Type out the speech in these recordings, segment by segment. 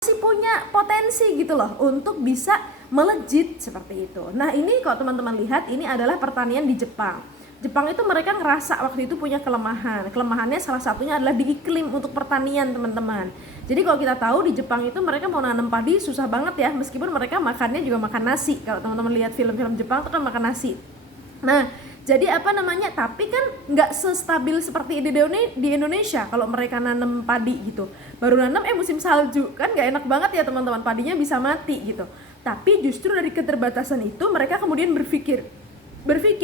masih punya potensi gitu loh untuk bisa melejit seperti itu. Nah ini kalau teman-teman lihat, ini adalah pertanian di Jepang. Jepang itu mereka ngerasa waktu itu punya kelemahan. Kelemahannya salah satunya adalah di iklim untuk pertanian, teman-teman. Jadi kalau kita tahu di Jepang itu mereka mau nanam padi susah banget ya, meskipun mereka makannya juga makan nasi. Kalau teman-teman lihat film-film Jepang itu kan makan nasi. Nah, jadi apa namanya? Tapi kan nggak sestabil seperti di Indonesia kalau mereka nanam padi gitu. Baru nanam musim salju, kan nggak enak banget ya teman-teman, padinya bisa mati gitu. Tapi justru dari keterbatasan itu mereka kemudian berpikir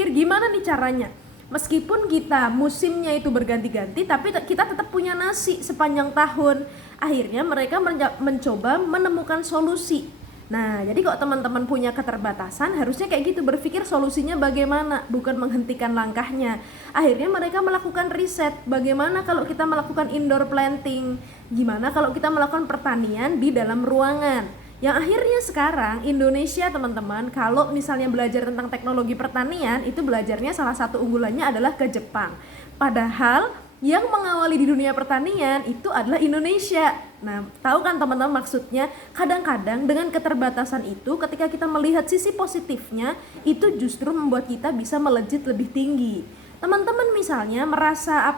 gimana nih caranya. Meskipun kita musimnya itu berganti-ganti, tapi kita tetap punya nasi sepanjang tahun. Akhirnya mereka mencoba menemukan solusi. Nah, jadi kalau teman-teman punya keterbatasan, harusnya kayak gitu, berpikir solusinya bagaimana, bukan menghentikan langkahnya. Akhirnya mereka melakukan riset, bagaimana kalau kita melakukan indoor planting, gimana kalau kita melakukan pertanian di dalam ruangan. Yang akhirnya sekarang Indonesia, teman-teman, kalau misalnya belajar tentang teknologi pertanian, itu belajarnya salah satu unggulannya adalah ke Jepang. Padahal yang mengawali di dunia pertanian itu adalah Indonesia. Nah, tahu kan teman-teman maksudnya? Kadang-kadang dengan keterbatasan itu, ketika kita melihat sisi positifnya, itu justru membuat kita bisa melejit lebih tinggi. Teman-teman misalnya merasa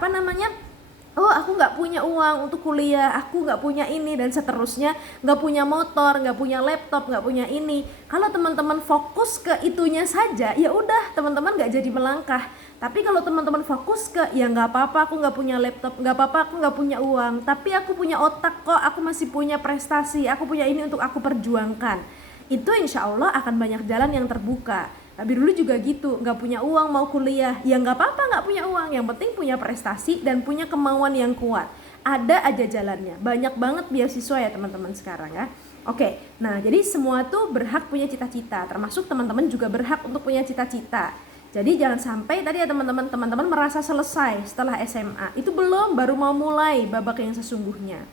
oh aku nggak punya uang untuk kuliah, aku nggak punya ini dan seterusnya, nggak punya motor, nggak punya laptop, nggak punya ini. Kalau teman-teman fokus ke itunya saja, ya udah teman-teman nggak jadi melangkah. Tapi kalau teman-teman fokus ke ya nggak apa-apa aku nggak punya laptop, nggak apa-apa aku nggak punya uang, tapi aku punya otak kok, aku masih punya prestasi, aku punya ini untuk aku perjuangkan. Itu insya Allah akan banyak jalan yang terbuka. Tapi dulu juga gitu, nggak punya uang mau kuliah, ya nggak apa-apa nggak punya uang, yang penting punya prestasi dan punya kemauan yang kuat. Ada aja jalannya, banyak banget beasiswa ya teman-teman sekarang ya. Oke, nah jadi semua tuh berhak punya cita-cita, termasuk teman-teman juga berhak untuk punya cita-cita. Jadi jangan sampai tadi ya teman-teman merasa selesai setelah SMA, itu belum, baru mau mulai babak yang sesungguhnya.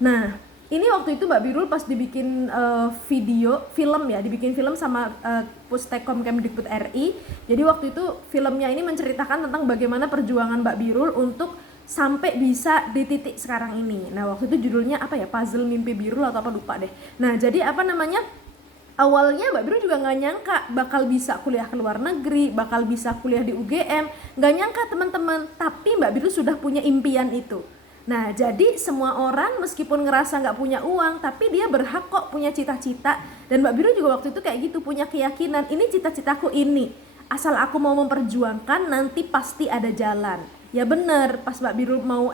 Nah, ini waktu itu Mbak Birul pas dibikin dibikin film sama Pustekom Kemdikbud RI. Jadi waktu itu filmnya ini menceritakan tentang bagaimana perjuangan Mbak Birul untuk sampai bisa di titik sekarang ini. Nah, waktu itu judulnya apa ya? Puzzle Mimpi Birul atau apa lupa deh. Nah, jadi awalnya Mbak Birul juga nggak nyangka bakal bisa kuliah ke luar negeri, bakal bisa kuliah di UGM, nggak nyangka teman-teman. Tapi Mbak Birul sudah punya impian itu. Nah, jadi semua orang meskipun ngerasa nggak punya uang, tapi dia berhak kok punya cita-cita. Dan Mbak Birul juga waktu itu kayak gitu, punya keyakinan, ini cita-citaku ini. Asal aku mau memperjuangkan, nanti pasti ada jalan. Ya bener, pas Mbak Birul mau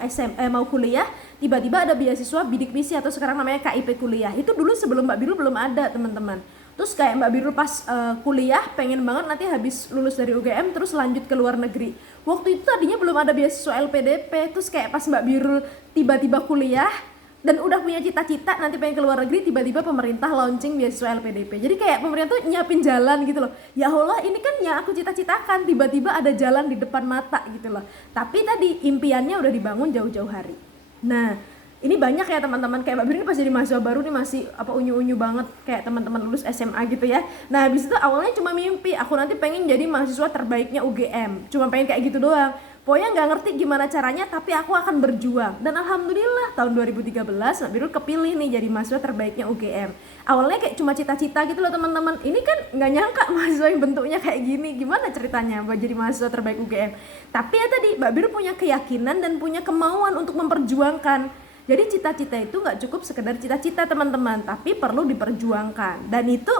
kuliah, tiba-tiba ada beasiswa bidik misi atau sekarang namanya KIP kuliah. Itu dulu sebelum Mbak Birul belum ada, teman-teman. Terus kayak Mbak Birul pas kuliah pengen banget nanti habis lulus dari UGM terus lanjut ke luar negeri. Waktu itu tadinya belum ada beasiswa LPDP, terus kayak pas Mbak Birul tiba-tiba kuliah dan udah punya cita-cita nanti pengen ke luar negeri, tiba-tiba pemerintah launching beasiswa LPDP. Jadi kayak pemerintah tuh nyiapin jalan gitu loh. Ya Allah, ini kan yang aku cita-citakan, tiba-tiba ada jalan di depan mata gitu loh. Tapi tadi impiannya udah dibangun jauh-jauh hari. Nah, ini banyak ya teman-teman, kayak Mbak Birul pas jadi mahasiswa baru nih masih unyu-unyu banget kayak teman-teman lulus SMA gitu ya. Nah, habis itu awalnya cuma mimpi, aku nanti pengen jadi mahasiswa terbaiknya UGM. Cuma pengen kayak gitu doang. Pokoknya nggak ngerti gimana caranya, tapi aku akan berjuang. Dan alhamdulillah tahun 2013 Mbak Birul kepilih nih jadi mahasiswa terbaiknya UGM. Awalnya kayak cuma cita-cita gitu loh teman-teman. Ini kan nggak nyangka mahasiswa yang bentuknya kayak gini. Gimana ceritanya buat jadi mahasiswa terbaik UGM? Tapi ya tadi Mbak Birul punya keyakinan dan punya kemauan untuk memperjuangkan. Jadi cita-cita itu nggak cukup sekedar cita-cita teman-teman, tapi perlu diperjuangkan. Dan itu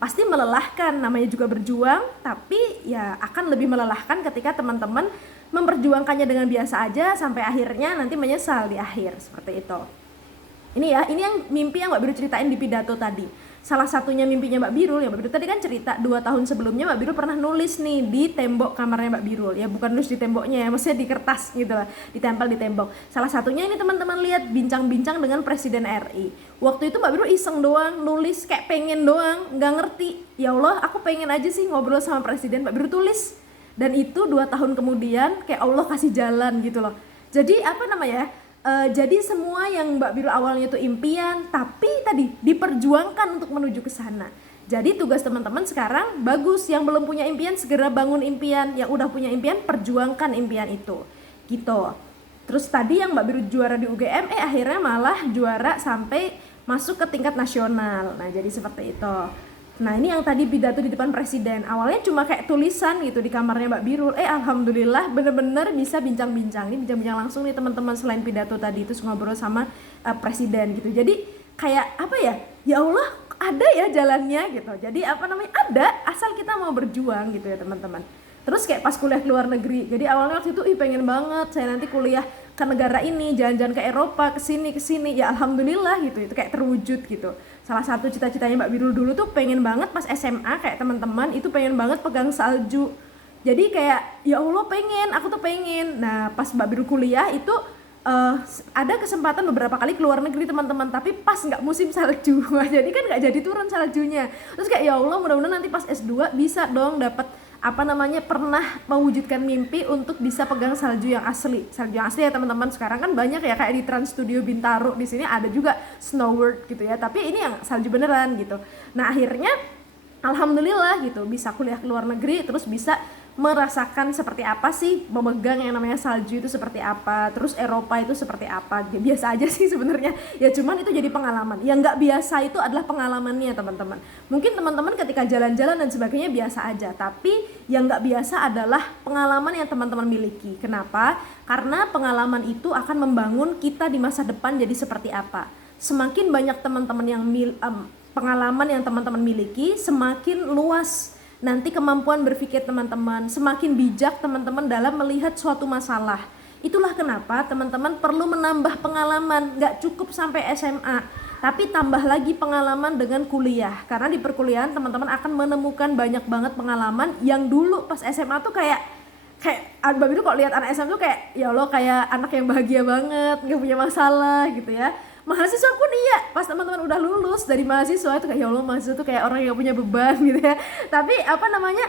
pasti melelahkan, namanya juga berjuang, tapi ya akan lebih melelahkan ketika teman-teman memperjuangkannya dengan biasa aja sampai akhirnya nanti menyesal di akhir, seperti itu. Ini yang mimpi yang Mbak Birul ceritain di pidato tadi. Salah satunya mimpinya Mbak Birul, ya Mbak Birul tadi kan cerita 2 tahun sebelumnya Mbak Birul pernah nulis nih di tembok kamarnya Mbak Birul. Ya bukan nulis di temboknya ya, maksudnya di kertas gitu lah, ditempel di tembok. Salah satunya ini teman-teman lihat, bincang-bincang dengan Presiden RI. Waktu itu Mbak Birul iseng doang, nulis kayak pengen doang, nggak ngerti. Ya Allah, aku pengen aja sih ngobrol sama Presiden, Mbak Birul tulis. Dan itu 2 tahun kemudian kayak Allah kasih jalan gitu loh. Jadi jadi semua yang Mbak Birul awalnya itu impian, tapi tadi diperjuangkan untuk menuju ke sana. Jadi tugas teman-teman sekarang bagus, yang belum punya impian segera bangun impian, yang udah punya impian perjuangkan impian itu. Gitu. Terus tadi yang Mbak Birul juara di UGM, akhirnya malah juara sampai masuk ke tingkat nasional. Nah jadi seperti itu. Nah ini yang tadi pidato di depan presiden, awalnya cuma kayak tulisan gitu di kamarnya Mbak Birul, alhamdulillah bener-bener bisa bincang-bincang. Ini bincang-bincang langsung nih teman-teman, selain pidato tadi itu ngobrol sama presiden gitu. Jadi kayak apa ya, ya Allah ada ya jalannya gitu. Jadi apa namanya, ada, asal kita mau berjuang gitu ya teman-teman. Terus kayak pas kuliah ke luar negeri, jadi awalnya waktu itu pengen banget saya nanti kuliah ke negara ini, jalan-jalan ke Eropa, ke sini, ya alhamdulillah gitu, itu kayak terwujud gitu. Salah satu cita-citanya Mbak Birul dulu tuh pengen banget pas SMA kayak teman-teman itu pengen banget pegang salju. Jadi kayak ya Allah pengen, aku tuh pengen. Nah pas Mbak Birul kuliah itu ada kesempatan beberapa kali ke luar negeri teman-teman, tapi pas nggak musim salju, jadi kan nggak jadi turun saljunya. Terus kayak ya Allah mudah-mudahan nanti pas S2 bisa dong dapat apa namanya, pernah mewujudkan mimpi untuk bisa pegang salju yang asli ya teman-teman. Sekarang kan banyak ya kayak di Trans Studio Bintaro, di sini ada juga Snow World gitu ya, tapi ini yang salju beneran gitu. Nah akhirnya alhamdulillah gitu bisa kuliah ke luar negeri, terus bisa merasakan seperti apa sih memegang yang namanya salju itu seperti apa, terus Eropa itu seperti apa. Ya, biasa aja sih sebenarnya ya, cuman itu jadi pengalaman. Yang nggak biasa itu adalah pengalamannya teman-teman. Mungkin teman-teman ketika jalan-jalan dan sebagainya biasa aja, tapi yang nggak biasa adalah pengalaman yang teman-teman miliki. Kenapa? Karena pengalaman itu akan membangun kita di masa depan jadi seperti apa. Semakin banyak teman-teman yang pengalaman yang teman-teman miliki, semakin luas nanti kemampuan berpikir teman-teman, semakin bijak teman-teman dalam melihat suatu masalah. Itulah kenapa teman-teman perlu menambah pengalaman, gak cukup sampai SMA, tapi tambah lagi pengalaman dengan kuliah. Karena di perkuliahan teman-teman akan menemukan banyak banget pengalaman yang dulu pas SMA tuh kayak Mbak Biru kok lihat anak SMA tuh kayak ya Allah kayak anak yang bahagia banget, gak punya masalah gitu ya. Mahasiswa pun iya, pas teman-teman udah lulus dari mahasiswa itu kayak ya Allah mahasiswa tuh kayak orang yang gak punya beban gitu ya. Tapi apa namanya,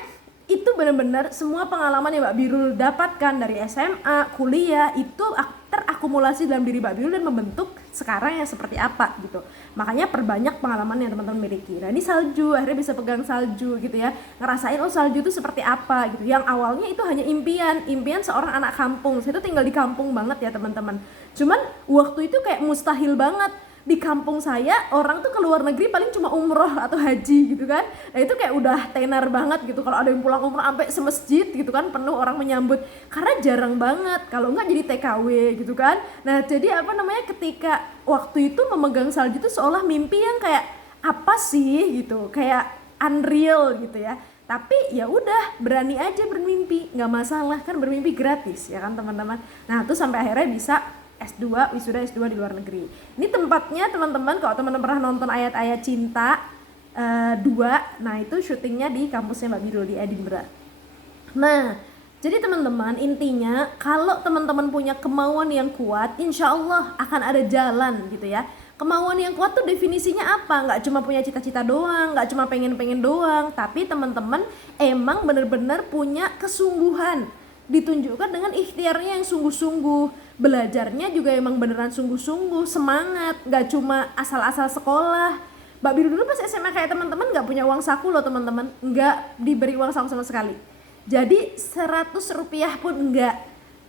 itu benar-benar semua pengalaman yang Mbak Birul dapatkan dari SMA, kuliah itu terakumulasi dalam diri Mbak Birul dan membentuk sekarang yang seperti apa gitu. Makanya perbanyak pengalaman yang teman-teman miliki. Nah ini salju, akhirnya bisa pegang salju gitu ya, ngerasain oh salju itu seperti apa gitu. Yang awalnya itu hanya impian seorang anak kampung. Saya tuh tinggal di kampung banget ya teman-teman. Cuman waktu itu kayak mustahil banget. Di kampung saya orang tuh ke luar negeri paling cuma umroh atau haji gitu kan. Nah itu kayak udah tenar banget gitu kalau ada yang pulang umroh sampai semasjid gitu kan, penuh orang menyambut, karena jarang banget, kalau enggak jadi TKW gitu kan. Nah jadi apa namanya, ketika waktu itu memegang salju itu seolah mimpi yang kayak apa sih gitu, kayak unreal gitu ya. Tapi ya udah, berani aja bermimpi, nggak masalah kan, bermimpi gratis ya kan teman-teman. Nah tuh sampai akhirnya bisa S2, wisuda S2 di luar negeri. Ini tempatnya teman-teman, kalau teman-teman pernah nonton Ayat-Ayat Cinta 2, nah itu syutingnya di kampusnya Mbak Birul di Edinburgh. Nah, jadi teman-teman intinya kalau teman-teman punya kemauan yang kuat, insya Allah akan ada jalan gitu ya. Kemauan yang kuat tuh definisinya apa? Nggak cuma punya cita-cita doang, nggak cuma pengen-pengen doang, tapi teman-teman emang bener-bener punya kesungguhan, ditunjukkan dengan ikhtiarnya yang sungguh-sungguh. Belajarnya juga emang beneran sungguh-sungguh, semangat, gak cuma asal-asal sekolah. Mbak Biru dulu pas SMA kayak teman-teman gak punya uang saku loh teman-teman, gak diberi uang saku sama sekali. Jadi 100 rupiah pun enggak.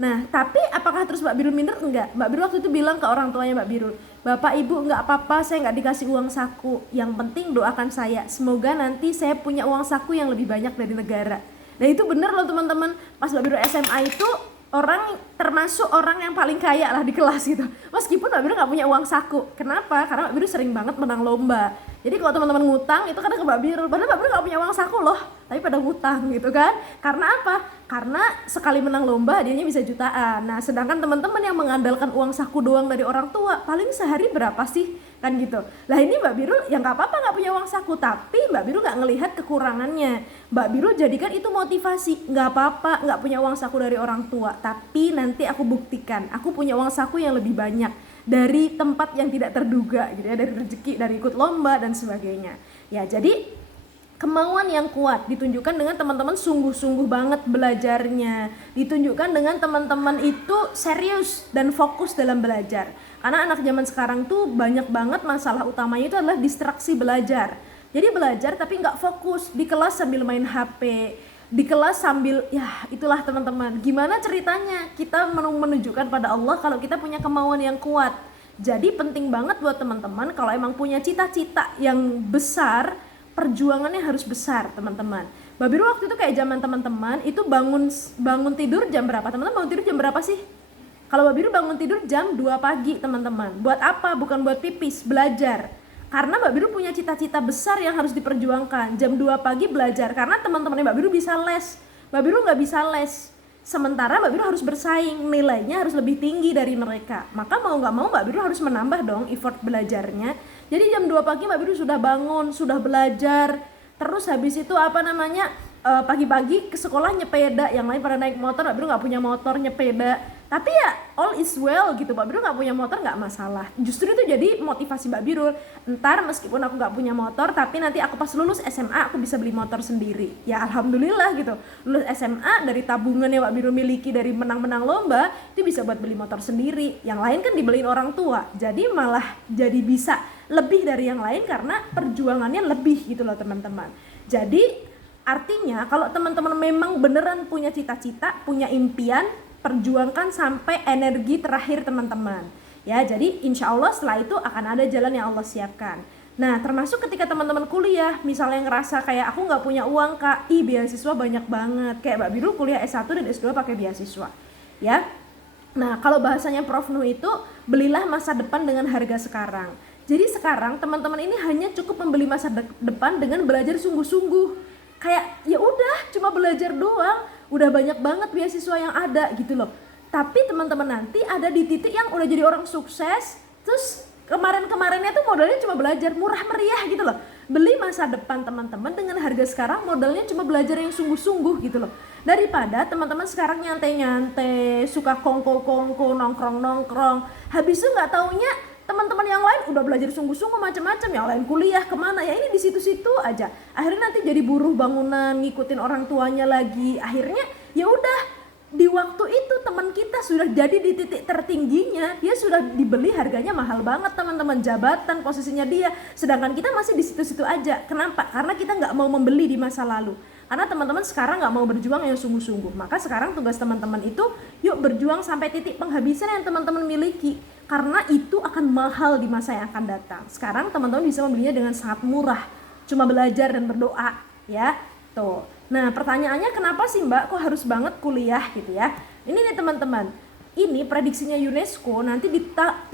Nah tapi apakah terus Mbak Biru minder? Enggak. Mbak Biru waktu itu bilang ke orang tuanya Mbak Biru, Bapak Ibu enggak apa-apa saya gak dikasih uang saku, yang penting doakan saya, semoga nanti saya punya uang saku yang lebih banyak dari negara. Nah itu bener loh teman-teman, pas Mbak Biru SMA itu orang termasuk orang yang paling kaya lah di kelas gitu, meskipun Mbak Biru gak punya uang saku. Kenapa? Karena Mbak Biru sering banget menang lomba. Jadi kalau teman-teman ngutang itu kadang ke Mbak Biru, padahal Mbak Biru gak punya uang saku loh, tapi pada ngutang gitu kan. Karena apa? Karena sekali menang lomba hadiahnya bisa jutaan. Nah sedangkan teman-teman yang mengandalkan uang saku doang dari orang tua, paling sehari berapa sih kan gitu. Lah ini Mbak Biru yang gak apa-apa gak punya uang saku, tapi Mbak Biru gak ngelihat kekurangannya. Mbak Biru jadikan itu motivasi, gak apa-apa gak punya uang saku dari orang tua, tapi nanti aku buktikan aku punya uang saku yang lebih banyak dari tempat yang tidak terduga gitu ya, dari rezeki, dari ikut lomba dan sebagainya. Ya jadi kemauan yang kuat ditunjukkan dengan teman-teman sungguh-sungguh banget belajarnya, ditunjukkan dengan teman-teman itu serius dan fokus dalam belajar. Karena anak zaman sekarang tuh banyak banget masalah utamanya itu adalah distraksi belajar. Jadi belajar tapi nggak fokus, di kelas sambil main HP, di kelas sambil ya itulah teman-teman. Gimana ceritanya kita menunjukkan pada Allah kalau kita punya kemauan yang kuat, Jadi penting banget buat teman-teman kalau emang punya cita-cita yang besar, perjuangannya harus besar teman-teman. Mbak Biru waktu itu kayak zaman teman-teman itu bangun tidur jam berapa? Teman-teman bangun tidur jam berapa sih? Kalau Mbak Biru bangun tidur jam 2 pagi teman-teman. Buat apa? Bukan buat pipis, belajar. Karena Mbak Biru punya cita-cita besar yang harus diperjuangkan. Jam 2 pagi belajar karena teman-teman Mbak Biru bisa les. Mbak Biru nggak bisa les. Sementara Mbak Biru harus bersaing, nilainya harus lebih tinggi dari mereka. Maka mau nggak mau Mbak Biru harus menambah dong effort belajarnya. Jadi jam 2 pagi Mbak Biru sudah bangun, sudah belajar. Terus habis itu pagi-pagi ke sekolah nyepeda, yang lain pada naik motor, Mbak Biru nggak punya motor nyepeda. Tapi ya all is well gitu, Mbak Biru nggak punya motor nggak masalah. Justru itu jadi motivasi Mbak Biru. Ntar meskipun aku nggak punya motor, tapi nanti aku pas lulus SMA aku bisa beli motor sendiri. Ya alhamdulillah gitu. Lulus SMA dari tabungan yang Mbak Biru miliki dari menang-menang lomba, itu bisa buat beli motor sendiri. Yang lain kan dibeliin orang tua. Jadi malah jadi bisa lebih dari yang lain karena perjuangannya lebih gitu loh teman-teman. Jadi artinya kalau teman-teman memang beneran punya cita-cita, punya impian, perjuangkan sampai energi terakhir teman-teman ya. Jadi insya Allah setelah itu akan ada jalan yang Allah siapkan. Nah termasuk ketika teman-teman kuliah misalnya ngerasa kayak aku nggak punya uang kak, beasiswa banyak banget, kayak Mbak Biru kuliah S1 dan S2 pakai beasiswa ya. Nah kalau bahasanya Prof Nuh itu belilah masa depan dengan harga sekarang. Jadi sekarang teman-teman ini hanya cukup membeli masa depan dengan belajar sungguh-sungguh. Kayak ya udah cuma belajar doang, udah banyak banget beasiswa yang ada gitu loh. Tapi teman-teman nanti ada di titik yang udah jadi orang sukses, terus kemarin-kemarinnya tuh modalnya cuma belajar murah meriah gitu loh. Beli masa depan teman-teman dengan harga sekarang, modalnya cuma belajar yang sungguh-sungguh gitu loh. Daripada teman-teman sekarang nyantai-nyantai, suka kongko-kongko, nongkrong-nongkrong, habis itu nggak taunya teman-teman yang lain udah belajar sungguh-sungguh macam-macam, yang lain kuliah kemana, ya ini di situ-situ aja. Akhirnya nanti jadi buruh bangunan, ngikutin orang tuanya lagi. Akhirnya ya udah di waktu itu teman kita sudah jadi di titik tertingginya, dia sudah dibeli harganya mahal banget teman-teman, jabatan posisinya dia, sedangkan kita masih di situ-situ aja. Kenapa? Karena kita nggak mau membeli di masa lalu. Karena teman-teman sekarang nggak mau berjuang yang sungguh-sungguh. Maka sekarang tugas teman-teman itu yuk berjuang sampai titik penghabisan yang teman-teman miliki. Karena itu akan mahal di masa yang akan datang. Sekarang teman-teman bisa membelinya dengan sangat murah. Cuma belajar dan berdoa ya. Tuh. Nah pertanyaannya kenapa sih Mbak kok harus banget kuliah gitu ya. Ini nih teman-teman. Ini prediksinya UNESCO nanti di 30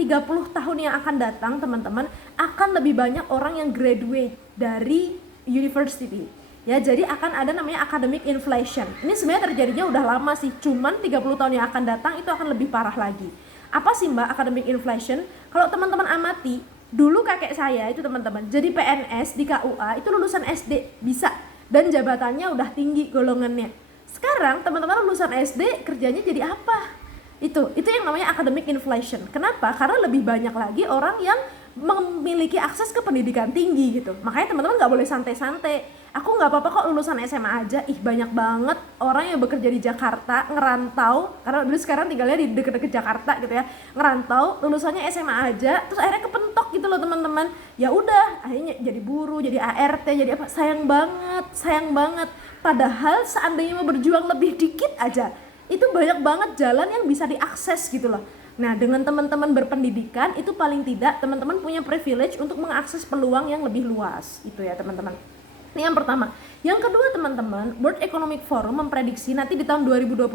tahun yang akan datang teman-teman akan lebih banyak orang yang graduate dari university. Ya, jadi akan ada namanya academic inflation. Ini sebenarnya terjadinya udah lama sih, cuman 30 tahun yang akan datang itu akan lebih parah lagi. Apa sih Mbak academic inflation? Kalau teman-teman amati, dulu kakek saya itu teman-teman jadi PNS di KUA itu lulusan SD bisa dan jabatannya udah tinggi golongannya. Sekarang teman-teman lulusan SD kerjanya jadi apa? Itu yang namanya academic inflation. Kenapa? Karena lebih banyak lagi orang yang memiliki akses ke pendidikan tinggi gitu. Makanya teman-teman nggak boleh santai-santai. Aku nggak apa-apa kok lulusan SMA aja. Banyak banget orang yang bekerja di Jakarta, ngerantau, karena dulu sekarang tinggalnya di deket-deket Jakarta gitu ya, ngerantau, lulusannya SMA aja, terus akhirnya kepentok gitu loh teman-teman. Ya udah, akhirnya jadi buruh, jadi ART, jadi apa? Sayang banget. Padahal seandainya mau berjuang lebih dikit aja, itu banyak banget jalan yang bisa diakses gitu loh. Nah, dengan teman-teman berpendidikan itu paling tidak teman-teman punya privilege untuk mengakses peluang yang lebih luas. Itu ya teman-teman. Ini yang pertama. Yang kedua teman-teman, World Economic Forum memprediksi nanti di tahun 2025,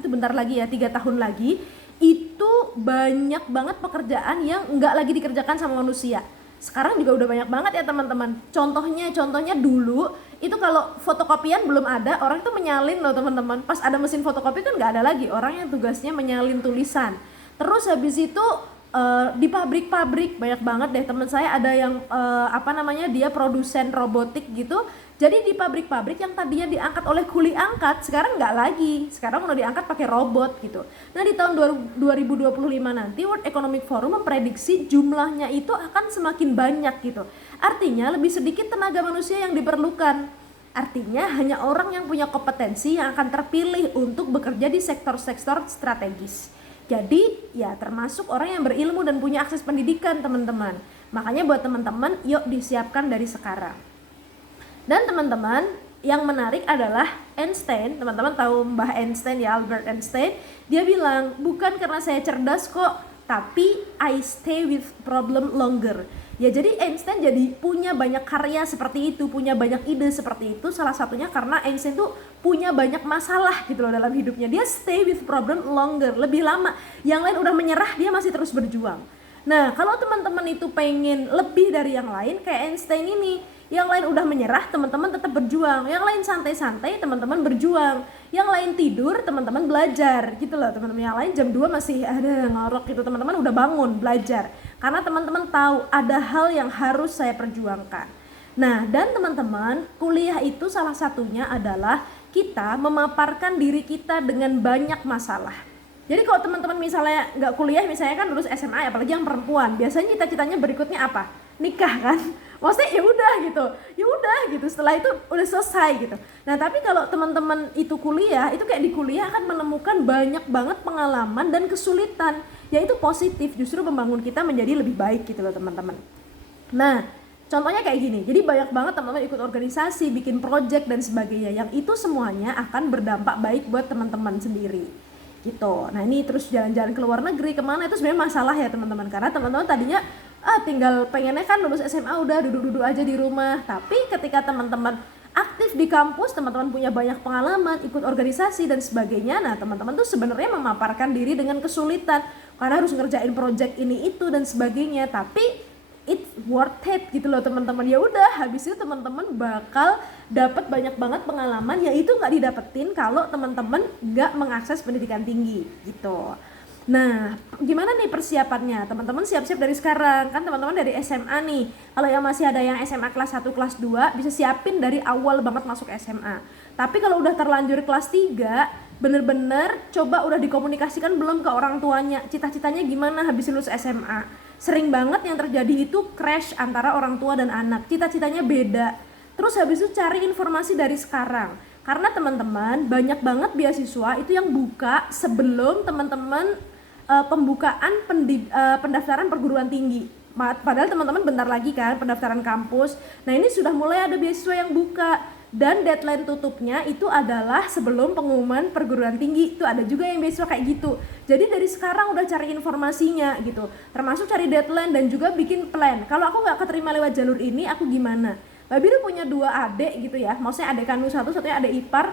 itu bentar lagi ya, 3 tahun lagi, itu banyak banget pekerjaan yang nggak lagi dikerjakan sama manusia. Sekarang juga udah banyak banget ya teman-teman. Contohnya dulu itu kalau fotokopian belum ada, orang itu menyalin loh teman-teman. Pas ada mesin fotokopi kan nggak ada lagi orang yang tugasnya menyalin tulisan. Terus habis itu di pabrik-pabrik banyak banget deh teman saya ada yang dia produsen robotik gitu. Jadi di pabrik-pabrik yang tadinya diangkat oleh kuli angkat sekarang nggak lagi, sekarang udah diangkat pakai robot gitu. Nah di tahun 2025 nanti World Economic Forum memprediksi jumlahnya itu akan semakin banyak gitu. Artinya lebih sedikit tenaga manusia yang diperlukan. Artinya hanya orang yang punya kompetensi yang akan terpilih untuk bekerja di sektor-sektor strategis. Jadi ya termasuk orang yang berilmu dan punya akses pendidikan teman-teman. Makanya buat teman-teman yuk disiapkan dari sekarang. Dan teman-teman yang menarik adalah Einstein. Teman-teman tahu Mbah Einstein ya, Albert Einstein. Dia bilang bukan karena saya cerdas kok tapi I stay with problem longer. Ya jadi Einstein jadi punya banyak karya seperti itu, punya banyak ide seperti itu, salah satunya karena Einstein tuh punya banyak masalah gitu loh dalam hidupnya. Dia stay with problem longer, lebih lama. Yang lain udah menyerah, dia masih terus berjuang. Nah, kalau teman-teman itu pengen lebih dari yang lain kayak Einstein ini, yang lain udah menyerah, teman-teman tetap berjuang. Yang lain santai-santai, teman-teman berjuang. Yang lain tidur, teman-teman belajar gitu loh teman-teman. Yang lain jam 2 masih ada ngorok gitu, teman-teman udah bangun belajar. Karena teman-teman tahu ada hal yang harus saya perjuangkan. Nah, dan teman-teman, kuliah itu salah satunya adalah kita memaparkan diri kita dengan banyak masalah. Jadi kalau teman-teman misalnya nggak kuliah, misalnya kan lulus SMA, apalagi yang perempuan, biasanya cita-citanya berikutnya apa? Nikah kan? Maksudnya ya udah gitu. Setelah itu udah selesai gitu. Nah tapi kalau teman-teman itu kuliah, itu kayak di kuliah akan menemukan banyak banget pengalaman dan kesulitan, yaitu positif, justru membangun kita menjadi lebih baik gitu loh teman-teman. Nah contohnya kayak gini, jadi banyak banget teman-teman ikut organisasi, bikin project dan sebagainya, yang itu semuanya akan berdampak baik buat teman-teman sendiri gitu. Nah ini terus jalan-jalan ke luar negeri kemana, itu sebenarnya masalah ya teman-teman, karena teman-teman tadinya tinggal pengennya kan lulus SMA udah duduk-duduk aja di rumah. Tapi ketika teman-teman aktif di kampus, teman-teman punya banyak pengalaman, ikut organisasi dan sebagainya, nah teman-teman tuh sebenarnya memaparkan diri dengan kesulitan karena harus ngerjain project ini itu dan sebagainya, tapi it's worth it gitu loh teman-teman. Ya udah, habis itu teman-teman bakal dapat banyak banget pengalaman, yaitu nggak didapetin kalau teman-teman nggak mengakses pendidikan tinggi gitu. Nah, gimana nih persiapannya? Teman-teman siap-siap dari sekarang. Kan teman-teman dari SMA nih. Kalau yang masih ada yang SMA kelas 1, kelas 2, bisa siapin dari awal banget masuk SMA. Tapi kalau udah terlanjur kelas 3, bener-bener coba udah dikomunikasikan belum ke orang tuanya. Cita-citanya gimana habis lulus SMA? Sering banget yang terjadi itu crash antara orang tua dan anak. Cita-citanya beda. Terus habis itu cari informasi dari sekarang. Karena teman-teman banyak banget beasiswa itu yang buka sebelum teman-teman pembukaan pendaftaran perguruan tinggi. Padahal teman-teman bentar lagi kan pendaftaran kampus. Nah ini sudah mulai ada beasiswa yang buka, dan deadline tutupnya itu adalah sebelum pengumuman perguruan tinggi. Itu ada juga yang beasiswa kayak gitu. Jadi dari sekarang udah cari informasinya gitu, termasuk cari deadline dan juga bikin plan. Kalau aku nggak keterima lewat jalur ini, aku gimana? Mbak Biru punya 2 adik gitu ya, maksudnya adik kandung satunya adik ipar.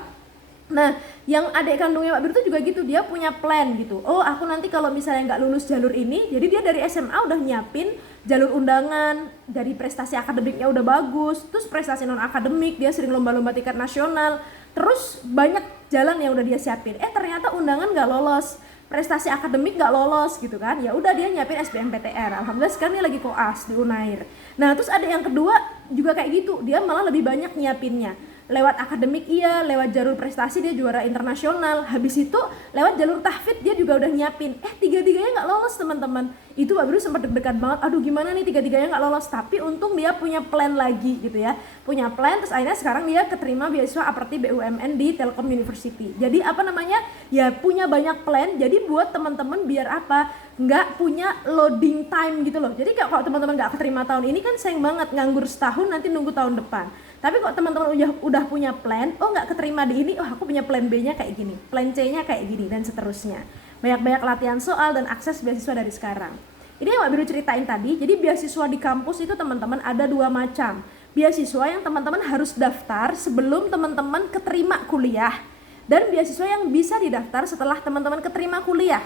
Nah, yang adik kandungnya Mbak Biru tuh juga gitu, dia punya plan gitu. Oh, aku nanti kalau misalnya nggak lulus jalur ini, jadi dia dari SMA udah nyiapin jalur undangan, dari prestasi akademiknya udah bagus, terus prestasi non akademik, dia sering lomba-lomba tingkat nasional, terus banyak jalan yang udah dia siapin. Ternyata undangan nggak lolos, prestasi akademik nggak lolos gitu kan. Ya udah dia nyiapin SBMPTN. Alhamdulillah sekarang dia lagi koas di Unair. Nah, terus ada yang kedua juga kayak gitu, dia malah lebih banyak nyiapinnya. Lewat akademik iya, lewat jalur prestasi dia juara internasional. Habis itu lewat jalur tahfidz dia juga udah nyiapin. Tiga-tiganya nggak lolos teman-teman. Itu Mbak Biru sempat deg-degan banget. Aduh gimana nih tiga-tiganya nggak lolos. Tapi untung dia punya plan lagi gitu ya. Punya plan, terus akhirnya sekarang dia keterima beasiswa Aperti BUMN di Telkom University. Jadi apa namanya? Ya punya banyak plan. Jadi buat teman-teman biar apa? Nggak punya loading time gitu loh. Jadi kalau teman-teman nggak keterima tahun ini kan sayang banget, nganggur setahun nanti nunggu tahun depan. Tapi kok teman-teman udah punya plan, oh nggak keterima di ini, oh aku punya plan B-nya kayak gini, plan C-nya kayak gini, dan seterusnya. Banyak-banyak latihan soal dan akses beasiswa dari sekarang. Ini yang Mbak Biru ceritain tadi. Jadi beasiswa di kampus itu teman-teman ada 2 macam. Beasiswa yang teman-teman harus daftar sebelum teman-teman keterima kuliah, dan beasiswa yang bisa didaftar setelah teman-teman keterima kuliah.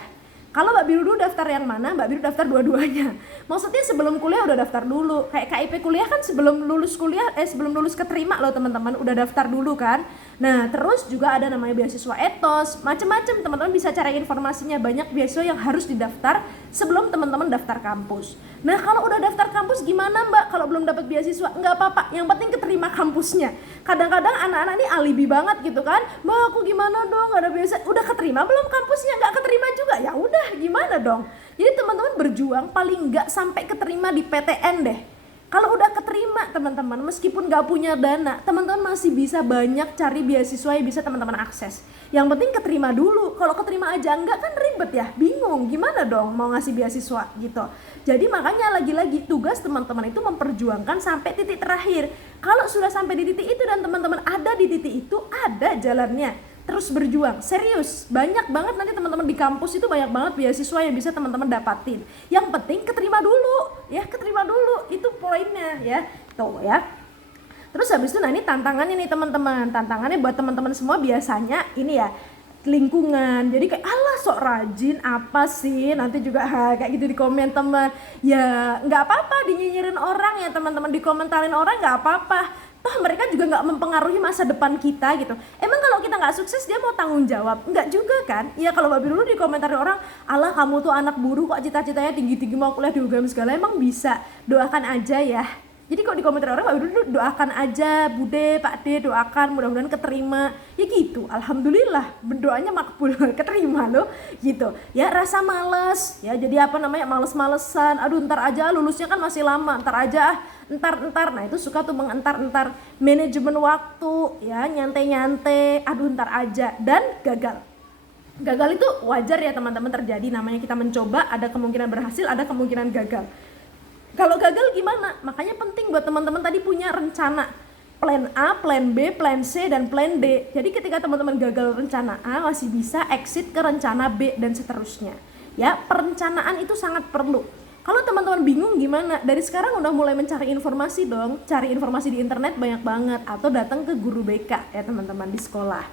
Kalau Mbak Biru dulu daftar yang mana? Mbak Biru daftar dua-duanya. Maksudnya sebelum kuliah udah daftar dulu. Kayak KIP kuliah kan sebelum lulus kuliah, sebelum lulus keterima loh teman-teman, udah daftar dulu kan. Nah terus juga ada namanya beasiswa etos, macem-macem teman-teman bisa cari informasinya. Banyak beasiswa yang harus didaftar sebelum teman-teman daftar kampus. Nah kalau udah daftar kampus gimana Mbak? Kalau belum dapat beasiswa nggak apa-apa, yang penting keterima kampusnya. Kadang-kadang anak-anak ini alibi banget gitu kan, Mbak aku gimana dong nggak ada beasiswa, udah keterima belum kampusnya? Nggak keterima juga, ya udah gimana dong. Jadi teman-teman berjuang paling nggak sampai keterima di PTN deh. Kalau udah keterima teman-teman, meskipun nggak punya dana, teman-teman masih bisa banyak cari beasiswa yang bisa teman-teman akses. Yang penting keterima dulu. Kalau keterima aja enggak kan ribet ya, bingung gimana dong mau ngasih beasiswa gitu. Jadi makanya lagi-lagi tugas teman-teman itu memperjuangkan sampai titik terakhir. Kalau sudah sampai di titik itu dan teman-teman ada di titik itu, ada jalannya. terus berjuang, serius. Banyak banget nanti teman-teman di kampus itu banyak banget beasiswa yang bisa teman-teman dapatin. Yang penting keterima dulu, ya keterima dulu, itu poinnya ya. Tuh ya. Terus habis itu nah ini tantangannya nih teman-teman. Tantangannya buat teman-teman semua biasanya ini ya, lingkungan. Jadi kayak alah sok rajin apa sih, nanti juga kayak gitu di komen teman. Ya nggak apa-apa dinyinyirin orang ya teman-teman, dikomentarin orang nggak apa-apa. Toh mereka juga nggak mempengaruhi masa depan kita gitu. Emang kalau kita nggak sukses dia mau tanggung jawab? Nggak juga kan? Ya kalau Mbak Biru dikomentarin orang, alah kamu tuh anak buruh kok cita-citanya tinggi-tinggi mau kuliah di UGM segala, emang bisa. Doakan aja ya. Jadi kalau di komentar orang Mbak Biru doakan aja, Bude, Pak D doakan mudah-mudahan keterima. Ya gitu, alhamdulillah berdoanya makbul, keterima loh gitu. Ya rasa males, ya jadi apa namanya males-malesan. Aduh ntar aja lulusnya kan masih lama, ntar aja entar. Nah itu suka tuh mengentar-entar, manajemen waktu, ya nyantai-nyantai, aduh ntar aja, dan gagal. Gagal itu wajar ya teman-teman terjadi, namanya kita mencoba, ada kemungkinan berhasil, ada kemungkinan gagal. Kalau gagal gimana? Makanya penting buat teman-teman tadi punya rencana. Plan A, plan B, plan C, dan plan D. Jadi ketika teman-teman gagal rencana A, masih bisa exit ke rencana B dan seterusnya. Ya, perencanaan itu sangat perlu. Kalau teman-teman bingung gimana? Dari sekarang udah mulai mencari informasi dong. Cari informasi di internet banyak banget. Atau datang ke guru BK ya teman-teman di sekolah.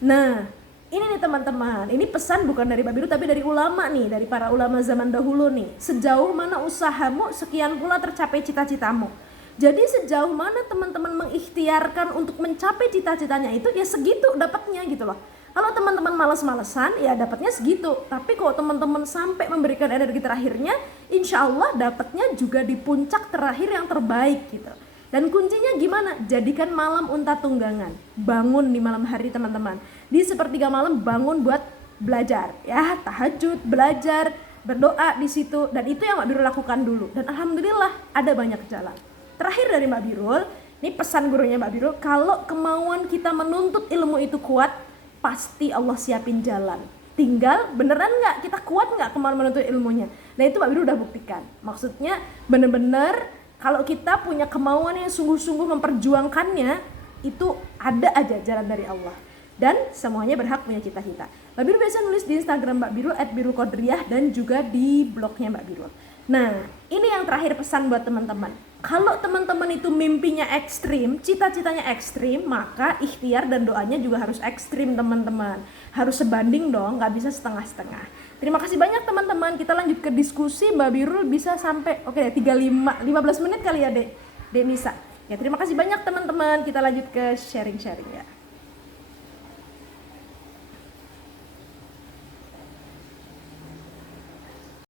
Nah, ini nih teman-teman, ini pesan bukan dari Mbak Biru tapi dari ulama nih, dari para ulama zaman dahulu nih. Sejauh mana usahamu, sekian pula tercapai cita-citamu. Jadi sejauh mana teman-teman mengikhtiarkan untuk mencapai cita-citanya itu, ya segitu dapatnya gitu loh. Kalau teman-teman malas-malesan, ya dapatnya segitu. Tapi kalau teman-teman sampai memberikan energi terakhirnya, insya Allah dapatnya juga di puncak terakhir yang terbaik gitu. Dan kuncinya gimana? Jadikan malam unta tunggangan. Bangun di malam hari teman-teman. Di sepertiga malam bangun buat belajar. Ya, tahajud, belajar, berdoa di situ. Dan itu yang Mbak Birul lakukan dulu. Dan alhamdulillah ada banyak jalan. Terakhir dari Mbak Birul, ini pesan gurunya Mbak Birul, kalau kemauan kita menuntut ilmu itu kuat, pasti Allah siapin jalan. Tinggal beneran nggak? Kita kuat nggak kemauan menuntut ilmunya? Nah itu Mbak Birul udah buktikan. Maksudnya bener-bener kalau kita punya kemauan yang sungguh-sungguh memperjuangkannya, itu ada aja jalan dari Allah. Dan semuanya berhak punya cita-cita. Mbak Birul biasa nulis di Instagram Mbak Birul @birulqodriyah dan juga di blognya Mbak Birul. Nah, ini yang terakhir pesan buat teman-teman. Kalau teman-teman itu mimpinya ekstrim, cita-citanya ekstrim, maka ikhtiar dan doanya juga harus ekstrim teman-teman. Harus sebanding dong, nggak bisa setengah-setengah. Terima kasih banyak teman-teman. Kita lanjut ke diskusi. Mbak Birul bisa sampai 15 menit kali ya Dek Nisa. Ya terima kasih banyak teman-teman. Kita lanjut ke sharing-sharing ya.